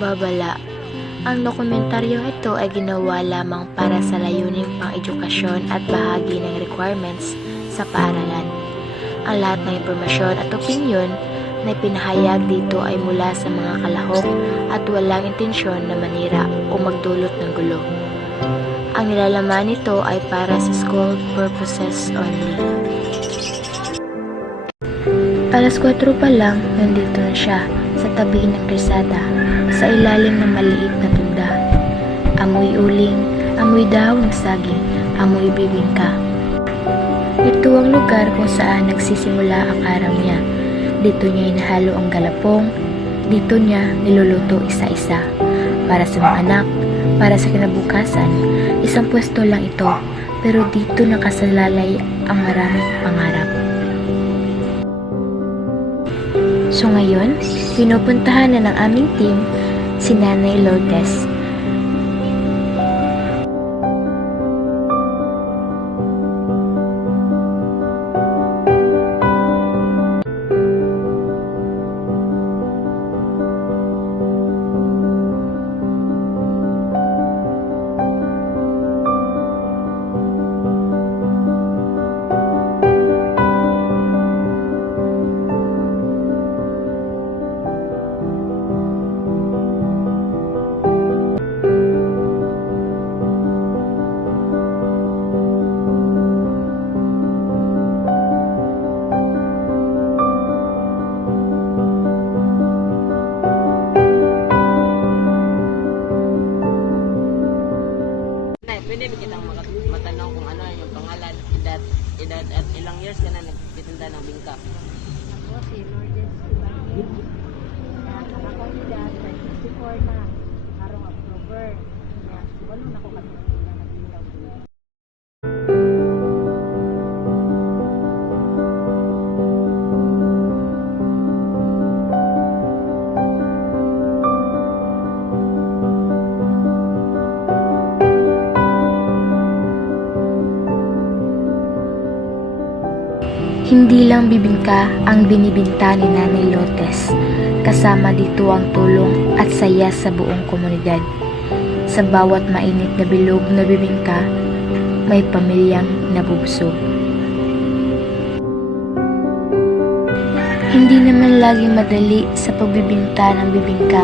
Babala. Ang dokumentaryong ito ay ginawa lamang para sa layuning pang-edukasyon at bahagi ng requirements sa paaralan. Ang lahat ng impormasyon at opinyon na pinahayag dito ay mula sa mga kalahok at walang intensyon na manira o magdulot ng gulo. Ang nilalaman nito ay para sa school purposes only. Alas 4 pa lang, nandito na siya sa tabi ng kalsada, sa ilalim ng maliit na tunda. Amoy uling, amoy dahon ng saging, amoy bibingka. Ito ang lugar kung saan nagsisimula ang araw niya. Dito niya inahalo ang galapong, dito niya niluluto isa-isa. Para sa mga anak, para sa kinabukasan, isang pwesto lang ito, pero dito nakasalalay ang maraming pangarap. So ngayon, pinupuntahan na ng aming team si Nanay Lourdes. Pwede ba kitang matanong kung ano yung pangalan, edad at ilang years ka na nagtitinda ng bingka? Ako si Lourdes Ibanez. Ako ni Dad, 64 na. Karong October. Walo na ko kami na nagtindaw. Hindi lang bibingka ang binibinta ni Nanay Lourdes, kasama dito ang tulong at saya sa buong komunidad. Sa bawat mainit na bilog na bibingka, may pamilyang nabubusog. Hindi naman laging madali sa pagbibinta ng bibingka.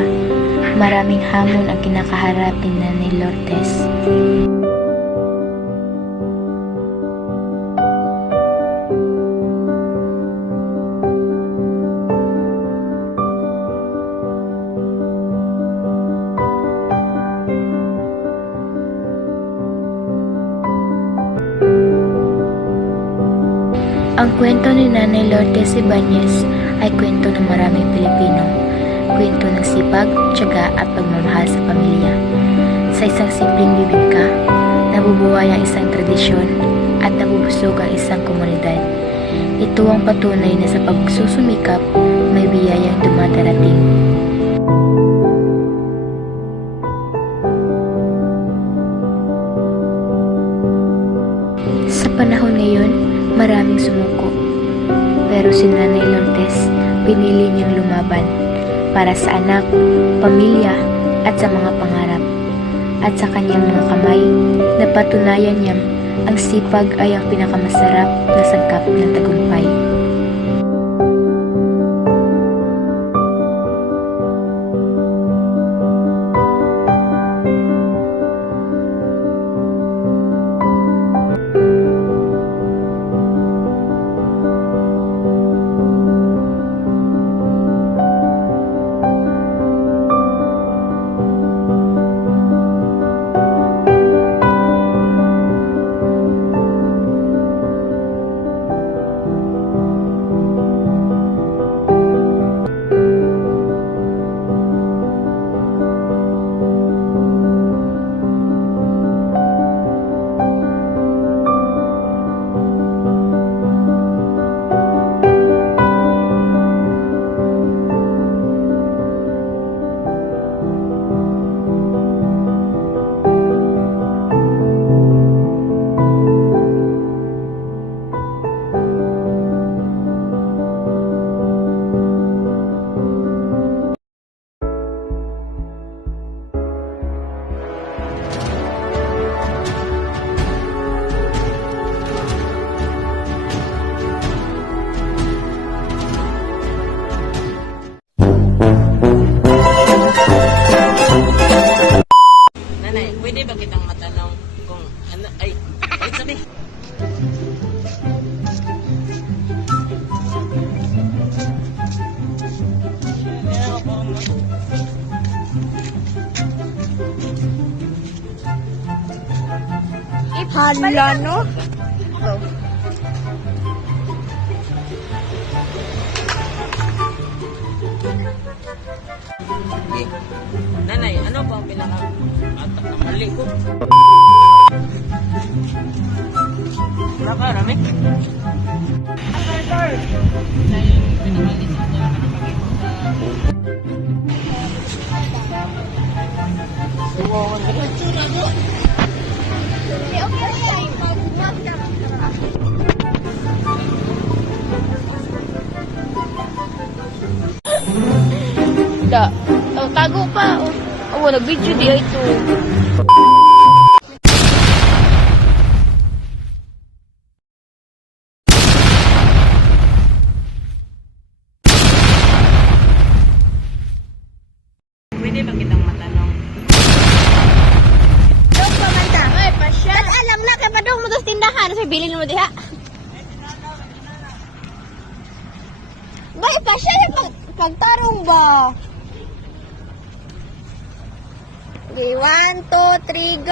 Maraming hamon ang kinakaharap ni Nanay Lourdes. Ang kwento ni Nanay Lourdes Ibanez ay kwento ng maraming Pilipino. Kwento ng sipag, tiyaga at pagmamahal sa pamilya. Sa isang simpleng bibingka, nabubuhay ang isang tradisyon at nabubusog ang isang komunidad. Ito ang patunay na sa pagsusumikap, may biyayang dumadarating. Sa panahon ngayon, maraming sumuko. Pero si Nanay Lourdes, pinili niyang lumaban para sa anak, pamilya at sa mga pangarap. At sa kanyang mga kamay, napatunayan niyang ang sipag ay ang pinakamasarap na sangkap ng tagumpay. Hala, no? Sige. Nanay, ano ba ang pinaka-atak na mali ko? Wala ka, Rami? Da. Oh, tago pa. Oh, oh nag-video di ito. Pwede ba kitang matanong? Dong pamanta. Ay, pasya. Kat alam na kay padong mo dos tindahan sa bilin mo diha. Bay pa siya pagtarong ba? Okay, 1, 2, 3, go.